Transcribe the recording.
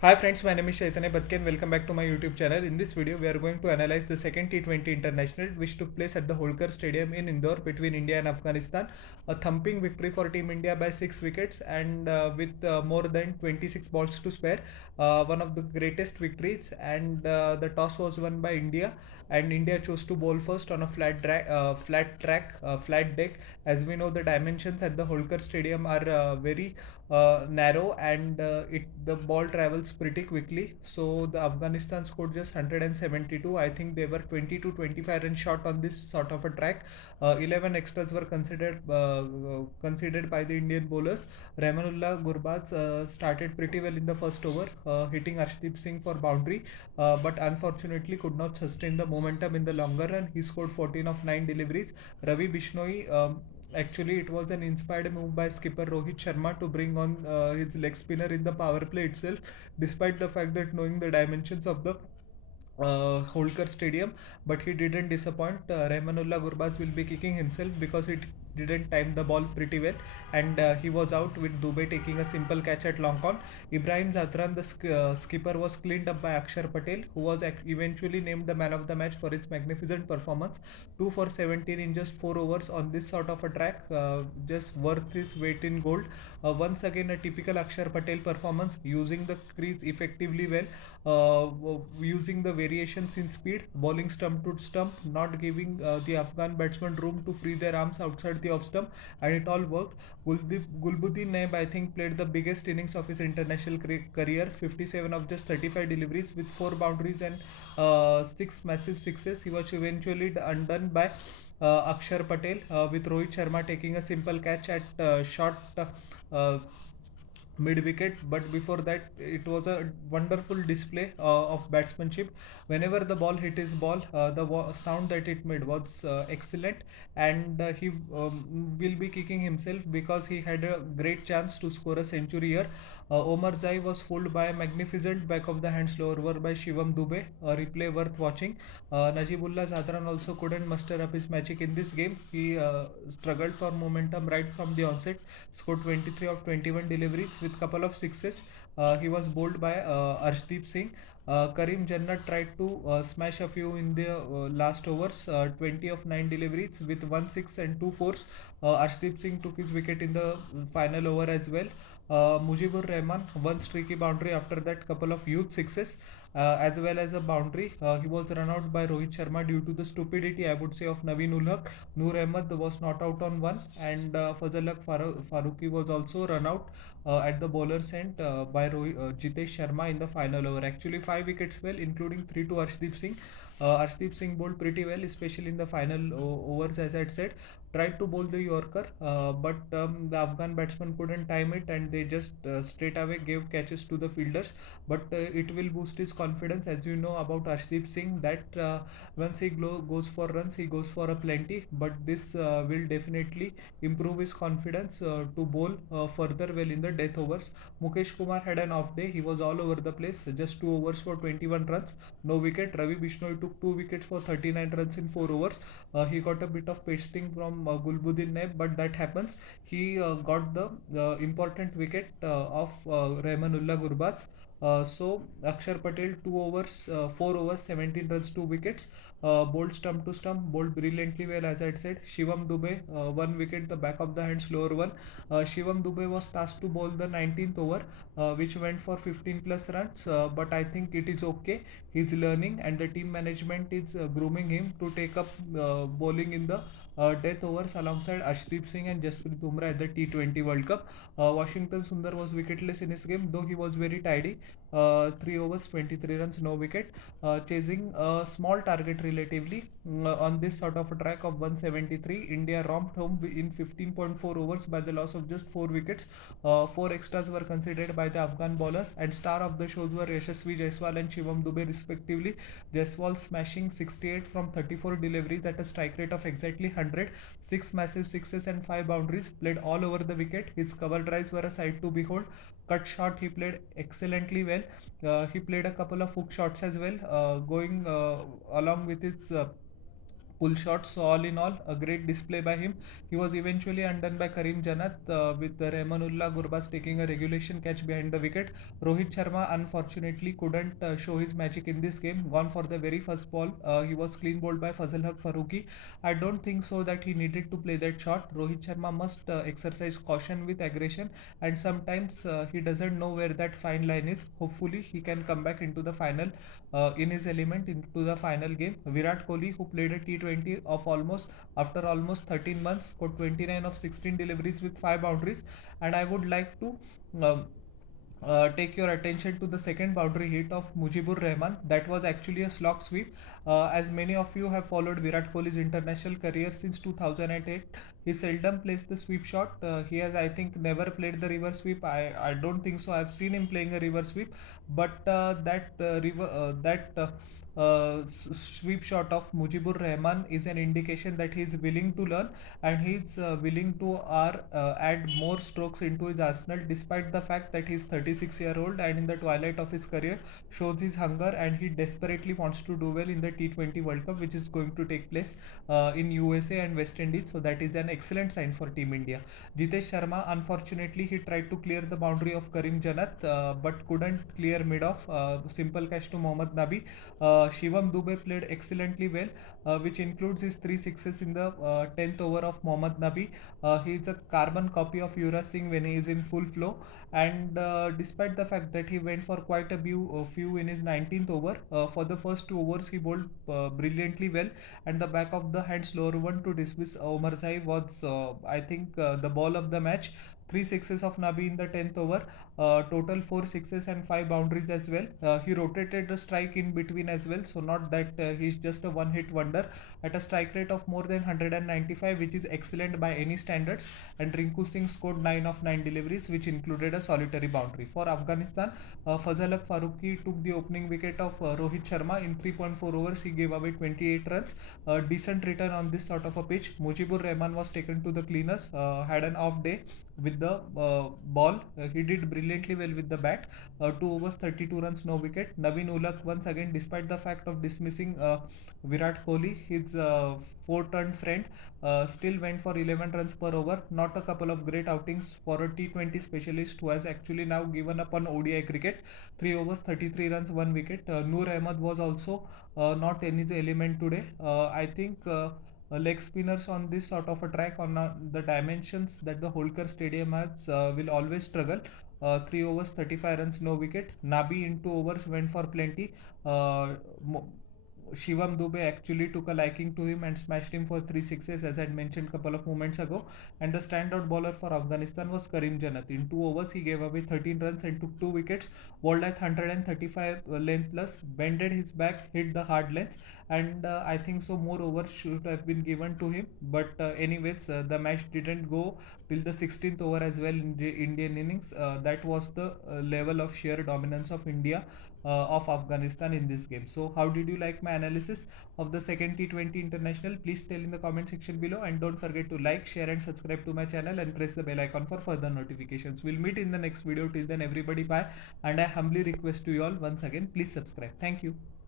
Hi friends, my name is Chaitanya Bhatke and welcome back to my YouTube channel. In this video, we are going to analyze the second T20 International which took place at the Holkar Stadium in Indore between India and Afghanistan. A thumping victory for Team India by 6 wickets and with more than 26 balls to spare. One of the greatest victories, and the toss was won by India, and India chose to bowl first on a flat deck. As we know, the dimensions at the Holkar Stadium are very narrow, and the ball travels pretty quickly. So the Afghanistan scored just 172. I think they were 20 to 25 runs short on this sort of a track. 11 extras were considered by the Indian bowlers. Rahmanullah Gurbaz started pretty well in the first over, hitting Arshdeep Singh for boundary, but unfortunately could not sustain the momentum in the longer run. He scored 14 of 9 deliveries. Ravi Bishnoi, actually, it was an inspired move by skipper Rohit Sharma to bring on his leg spinner in the power play itself, despite the fact that knowing the dimensions of the Holkar Stadium, but he didn't disappoint. Rahmanullah Gurbaz will be kicking himself because it didn't time the ball pretty well, and he was out with Dubey taking a simple catch at long on. Ibrahim Zatran, the skipper, was cleaned up by Akshar Patel, who was eventually named the man of the match for his magnificent performance. 2 for 17 in just 4 overs on this sort of a track, just worth his weight in gold. Once again, a typical Akshar Patel performance, using the crease effectively well, using the variations in speed, bowling stump to stump, not giving the Afghan batsmen room to free their arms outside the off stump, and it all worked. Gulbuddin Naib, I think, played the biggest innings of his international career, 57 of just 35 deliveries with 4 boundaries and 6 massive sixes. He was eventually undone by Akshar Patel, with Rohit Sharma taking a simple catch at short uh, mid wicket. But before that, it was a wonderful display of batsmanship. Whenever the ball hit his ball, the sound that it made was excellent, and he will be kicking himself because he had a great chance to score a century here. Omar Zai was fooled by a magnificent back of the hand slow over by Shivam Dube, a replay worth watching. Najibullah Zadran also couldn't muster up his magic in this game. He struggled for momentum right from the onset, scored 23 of 21 deliveries with couple of sixes. He was bowled by Arshdeep Singh. Karim Jannat tried to smash a few in the last overs, 20 of 9 deliveries with 1 6 and 2 fours. Arshdeep Singh took his wicket in the final over as well. Mujibur Rahman, one streaky boundary, after that couple of huge sixes, as well as a boundary. He was run out by Rohit Sharma due to the stupidity, I would say, of Naveen ul Haq. Noor Ahmed was not out on one, and Fazal Haq Farooqi was also run out at the bowler's end by Jitesh Sharma in the final over. Actually, 5 wickets fell, including 3 to Arshdeep Singh. Arshdeep Singh bowled pretty well, especially in the final overs, as I said. Tried to bowl the Yorker, but the Afghan batsman couldn't time it, and they just straight away gave catches to the fielders. But it will boost his confidence, as you know about Arshdeep Singh, that once he goes for runs, he goes for a plenty. But this will definitely improve his confidence to bowl further well in the death overs. Mukesh Kumar had an off day. He was all over the place. Just 2 overs for 21 runs, no wicket. Ravi Bishnoi took 2 wickets for 39 runs in 4 overs. He got a bit of pasting from Gulbuddin Naib, but that happens. He got the important wicket of Rahmanullah Gurbaz. So Akshar Patel 4 overs, 17 runs, 2 wickets. Bowled stump to stump, bowled brilliantly well, as I said. Shivam Dube, 1 wicket, the back of the hand slower one. Shivam Dube was tasked to bowl the 19th over, which went for 15 plus runs. But I think it is okay. He's learning, and the team management is grooming him to take up bowling in the death overs alongside Arshdeep Singh and Jasprit Bumrah at the T20 World Cup. Washington Sundar was wicketless in his game, though he was very tidy. 3 overs, 23 runs, no wicket. Chasing a small target relatively on this sort of a track of 173, India romped home in 15.4 overs by the loss of just 4 wickets. 4 extras were considered by the Afghan bowler, and star of the shows were Yashasvi Jaiswal and Shivam Dube respectively. Jaiswal smashing 68 from 34 deliveries at a strike rate of exactly 100, 6 massive sixes and 5 boundaries, played all over the wicket. His cover drives were a sight to behold. Cut shot, he played excellently well. He played a couple of hook shots as well, going along with his pull shots. So all in all, a great display by him. He was eventually undone by Karim Janat with Rehmanullah Gurbaz taking a regulation catch behind the wicket. Rohit Sharma unfortunately couldn't show his magic in this game. Gone for the very first ball. He was clean bowled by Fazal Haq Farooqi. I don't think so that he needed to play that shot. Rohit Sharma must exercise caution with aggression, and sometimes he doesn't know where that fine line is. Hopefully, he can come back into the final in his element into the final game. Virat Kohli, who played a T20 of almost after almost 13 months, scored 29 of 16 deliveries with 5 boundaries, and I would like to um, take your attention to the second boundary hit of Mujibur Rahman. That was actually a slog sweep. As many of you have followed Virat Kohli's international career since 2008, he seldom plays the sweep shot. He has, I think, never played the reverse sweep. I don't think so. I've seen him playing a reverse sweep, but sweep shot of Mujibur Rahman is an indication that he is willing to learn, and he is willing to add more strokes into his arsenal, despite the fact that he is 36-year-old and in the twilight of his career shows his hunger, and he desperately wants to do well in the T20 World Cup, which is going to take place in USA and West Indies. So that is an excellent sign for Team India. Jitesh Sharma, unfortunately, he tried to clear the boundary of Karim Janat but couldn't clear mid-off. Simple catch to Mohammad Nabi. Shivam Dube played excellently well, which includes his 3 sixes in the 10th over of Mohammad Nabi. He is a carbon copy of Yuvraj Singh when he is in full flow, and despite the fact that he went for quite a few in his 19th over, for the first 2 overs he bowled brilliantly well, and the back of the hand slower one to dismiss Omar Zai was, I think, the ball of the match. 3 sixes of Nabi in the 10th over, total 4 sixes and 5 boundaries as well. He rotated the strike in between as well, so not that he's just a one hit wonder. At a strike rate of more than 195, which is excellent by any standards, and Rinku Singh scored 9 of 9 deliveries, which included a solitary boundary. For Afghanistan, Fazal Haq Farooqi took the opening wicket of Rohit Sharma. In 3.4 overs, he gave away 28 runs. A decent return on this sort of a pitch. Mujibur Rahman was taken to the cleaners, had an off day with the ball. He did brilliantly well with the bat. 2 overs, 32 runs, no wicket. Naveen Ulak, once again, despite the fact of dismissing Virat Kohli, his four-turned friend, still went for 11 runs per over. Not a couple of great outings for a T20 specialist who has actually now given up on ODI cricket. 3 overs, 33 runs, 1 wicket. Noor Ahmed was also not in his element today. I think leg spinners on this sort of a track, on the dimensions that the Holkar Stadium has, will always struggle. 3 overs, 35 runs, no wicket. Nabi in 2 overs went for plenty. Uh, Shivam Dube actually took a liking to him and smashed him for 3 sixes, as I had mentioned a couple of moments ago. And the standout bowler for Afghanistan was Karim Janat. In 2 overs, he gave away 13 runs and took 2 wickets. Bowled at 135 length plus, bended his back, hit the hard lengths, and I think so more overs should have been given to him. But anyways, the match didn't go till the 16th over as well in the Indian innings. That was the level of sheer dominance of India of Afghanistan in this game. So, how did you like my analysis of the second T20 international? Please tell in the comment section below, and don't forget to like, share, and subscribe to my channel, and press the bell icon for further notifications. We'll meet in the next video. Till then, everybody, bye. And I humbly request to you all once again, please subscribe. Thank you.